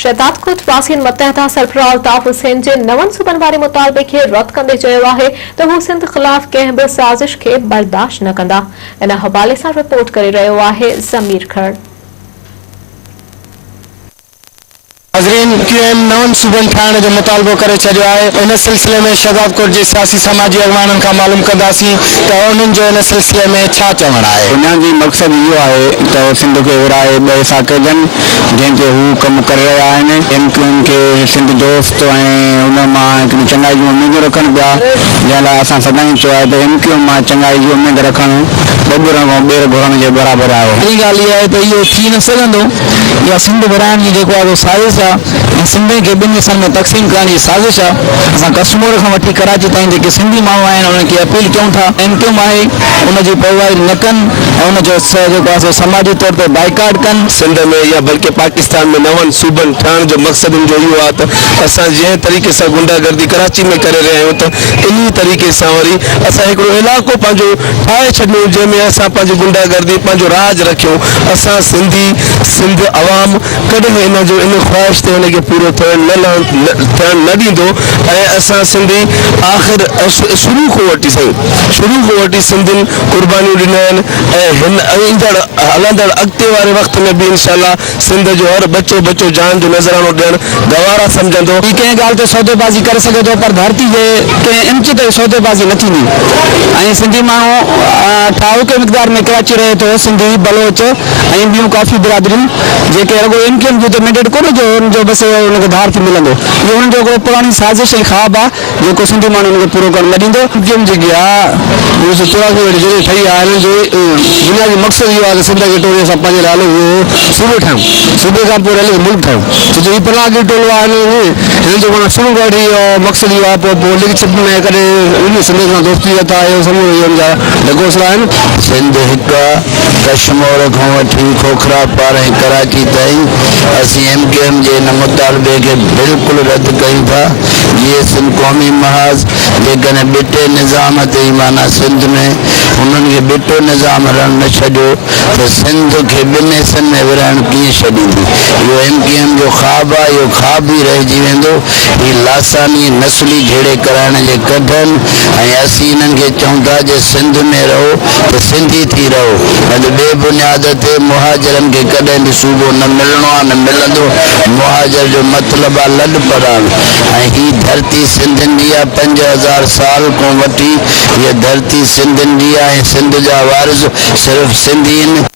शहदाद कोट वासियुनि मुत्तहदा सरबराह अल्ताफ हुसैन जे नवनि सूबनि वारे मुतालबे खे रद्द कंदे चयो आहे त हू सिंध ख़िलाफ़ कंहिं बि साज़िश खे बर्दाश्त न कंदा। इन हवाले सां रिपोर्ट करे रहियो आहे ज़मीर खड़। नाज़रीन QM नवन सूबन ठाहिण जो मुतालबो करे छॾियो आहे। इन सिलसिले में शहदाद कोट जे सियासी समाजी अॻवाननि खां मालूम कंदासीं त उन्हनि जो इन सिलसिले में छा चवणु आहे। उन्हनि जी मक़सदु इहो आहे त सिंध खे विरहाए ॿ हिसा कजनि जंहिं ते हू कमु करे रहिया आहिनि। MQM खे सिंध दोस्त ऐं उन मां हिकिड़ी चङाई जी उमेद रखनि पिया, जंहिं लाइ असां सदाईं चयो आहे त MQM मां चङाई जी उमेद रखणु बबुरनि खां ॿेर घुरण जे बराबरि आहे। ॿी ॻाल्हि इहा आहे त इहो थी न सघंदो, इहा सिंध विरहाइण जी जेको आहे साज़िश आहे ऐं सिंध खे ॿिनि हिसनि में तक़सीम करण जी साज़िश आहे। असां कश्मीर खां वठी कराची ताईं जेके सिंधी माण्हू आहिनि उन्हनि खे अपील कयूं था MQM आहे उनजी परवाही न कनि ऐं उनजो जेको आहे समाजी तौर ते बाइकाट कनि। सिंध में या बल्कि पाकिस्तान में नवनि सूबनि ठाहिण जो मक़सदु इहो आहे त असां जंहिं तरीक़े सां गुंडागर्दी कराची में करे रहिया आहियूं त इन तरीक़े सां वरी असां हिकिड़ो इलाइक़ो पंहिंजो ठाहे छॾियूं जंहिंमें असां पंहिंजी गुंडागर्दी पंहिंजो राज रखियूं। असां सिंध अवाम कॾहिं इन ख़्वाहिश ते हिनखे पूरो थियण न ॾींदो ऐं असां सिंधी आख़िर शुरू खां वठी सिंधियुनि कुर्बानियूं ॾिना आहिनि ऐं हिन ईंदड़ हलंदड़ अॻिते वारे वक़्त में बि इंशाअल्लाह सिंध जो हर बच्चो जान जो नज़रानो ॾियणु गवारा सम्झंदो। कंहिं ॻाल्हि ते सौदेबाज़ी करे सघे थो पर धरती जे कंहिं इंच ते सौदेबाज़ी न थींदी ऐं सिंधी माण्हू ठाहूके मिक़दार में कराची रहे थो। सिंधी बलोच ऐं ॿियूं काफ़ी बिरादरियूं जेके रुॻो MQM जो त मैंडेट कोन्हे जो हुनजो बसि हुनखे धार थी मिलंदो, इहो हुननि जो हिकिड़ो पुराणी साज़िश ऐं ख़्वाबु आहे जेको सिंधी माण्हू हुनखे पूरो करणु न ॾींदो। MQM जेकी आहे 1984 में जॾहिं ठही आहे हिननि जो दुनिया जो मक़सदु इहो आहे त सिंध खे टोले असां पंहिंजे नालो सूबो ठाहियूं, सूबे खां पोइ रहे मुल्क ठाहियूं। छो जो हीउ पनाहगी टोलो आहे हिननि जो माना शुरू खां वठी मक़सदु इहो आहे। पोइ लिखित में कॾहिं सिंध सां दोस्ती था इहो समूह इहो जा ढकोसला आहिनि। सिंध हिकु कश्मीर खां वठी खोखरा पार ऐं कराची ताईं असीं MQM जे इन मुतालबे खे बिल्कुलु रद्द कयूं था। जीअं सिंध क़ौमी महाज़ जेकॾहिं ॿिटे निज़ाम ते माना सिंध में उन्हनि खे ॿिटो निज़ाम रहण न छॾियो त सिंध खे ॿिनि हिसनि में विरहाइण कीअं छॾींदी। इहो MQM जो ख़्वाबु आहे, इहो ख़्वाबु ई रहिजी वेंदो। हीउ लासानी नस्ली घेड़े कराइण जे कढनि ऐं असीं इन्हनि खे चऊं था जे सिंध में रहो त सिंधी थी रहो न त ॿिए बुनियाद ते मुहाजरनि खे कॾहिं बि सूबो न मिलणो आहे न मिलंदो। मुहाजर जो मतिलबु आहे लॾ पढ़ण ऐं हीअ धरती सिंधियुनि जी आहे। 5000 साल खां वठी हीअ धरती सिंधियुनि जी आहे ऐं सिंध जा वारिस सिर्फ़ु सिंधी आहिनि।